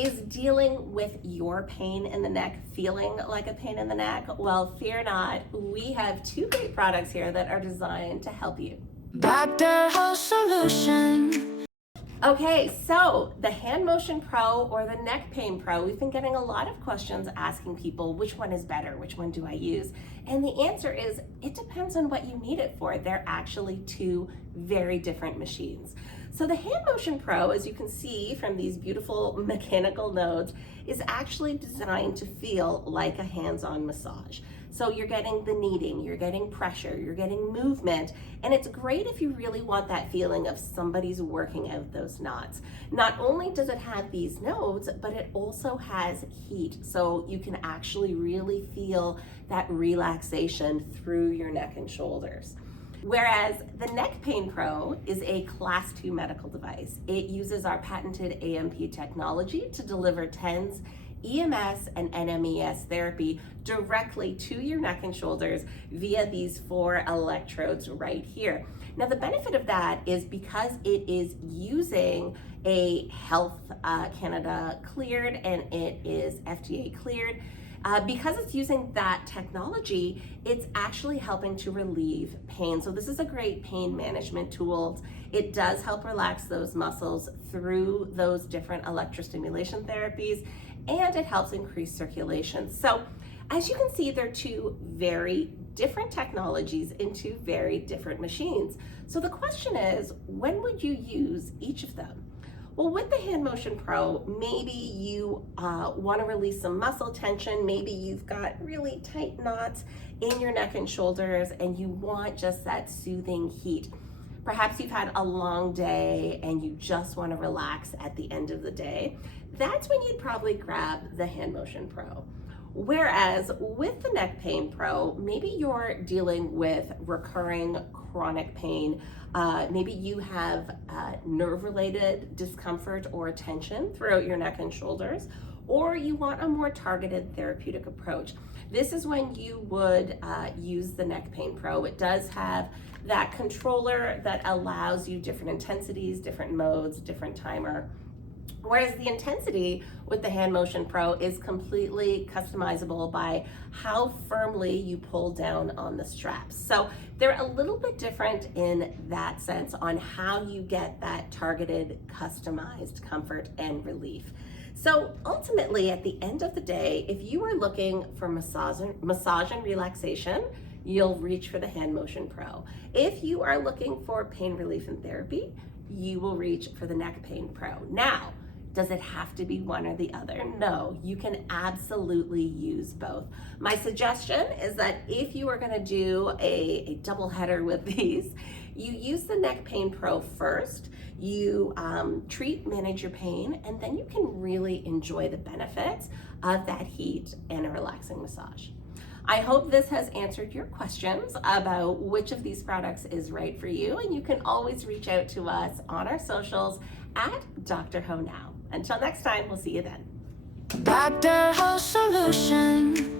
Is dealing with your pain in the neck feeling like a pain in the neck? Well, fear not. We have two great products here that are designed to help you. Doctor Ho Solution. Okay, so the Hand Motion Pro or the Neck Pain Pro, we've been getting a lot of questions asking people which one is better, which one do I use? And the answer is it depends on what you need it for. They're actually two very different machines. So the Hand Motion Pro, as you can see from these beautiful mechanical nodes, is actually designed to feel like a hands-on massage. So you're getting the kneading, you're getting pressure, you're getting movement, and it's great if you really want that feeling of somebody's working out those knots. Not only does it have these nodes, but it also has heat, so you can actually really feel that relaxation through your neck and shoulders. Whereas the Neck Pain Pro is a Class 2 medical device. It uses our patented AMP technology to deliver TENS, EMS and NMES therapy directly to your neck and shoulders via these 4 electrodes right here. Now the benefit of that is because it is using a Health Canada cleared and it is FDA cleared, because it's using that technology, it's actually helping to relieve pain. So this is a great pain management tool. It does help relax those muscles through those different electrostimulation therapies, and it helps increase circulation. So as you can see, they're two very different technologies in two very different machines. So the question is, when would you use each of them? Well, with the Hand Motion Pro, maybe you want to release some muscle tension. Maybe you've got really tight knots in your neck and shoulders and you want just that soothing heat. Perhaps you've had a long day and you just want to relax at the end of the day. That's when you'd probably grab the Hand Motion Pro. Whereas with the Neck Pain Pro, maybe you're dealing with recurring chronic pain. Maybe you have nerve-related discomfort or tension throughout your neck and shoulders, or you want a more targeted therapeutic approach. This is when you would use the Neck Pain Pro. It does have that controller that allows you different intensities, different modes, different timer. Whereas the intensity with the Hand Motion Pro is completely customizable by how firmly you pull down on the straps. So they're a little bit different in that sense on how you get that targeted, customized comfort and relief. So ultimately, at the end of the day, if you are looking for massage and relaxation, you'll reach for the Hand Motion Pro. If you are looking for pain relief and therapy, you will reach for the Neck Pain Pro. Now, does it have to be one or the other? No, you can absolutely use both. My suggestion is that if you are gonna do a double header with these, you use the Neck Pain Pro first, you manage your pain, and then you can really enjoy the benefits of that heat and a relaxing massage. I hope this has answered your questions about which of these products is right for you, and you can always reach out to us on our socials at Dr. Ho Now. Until next time, we'll see you then. Doctor Ho Solution.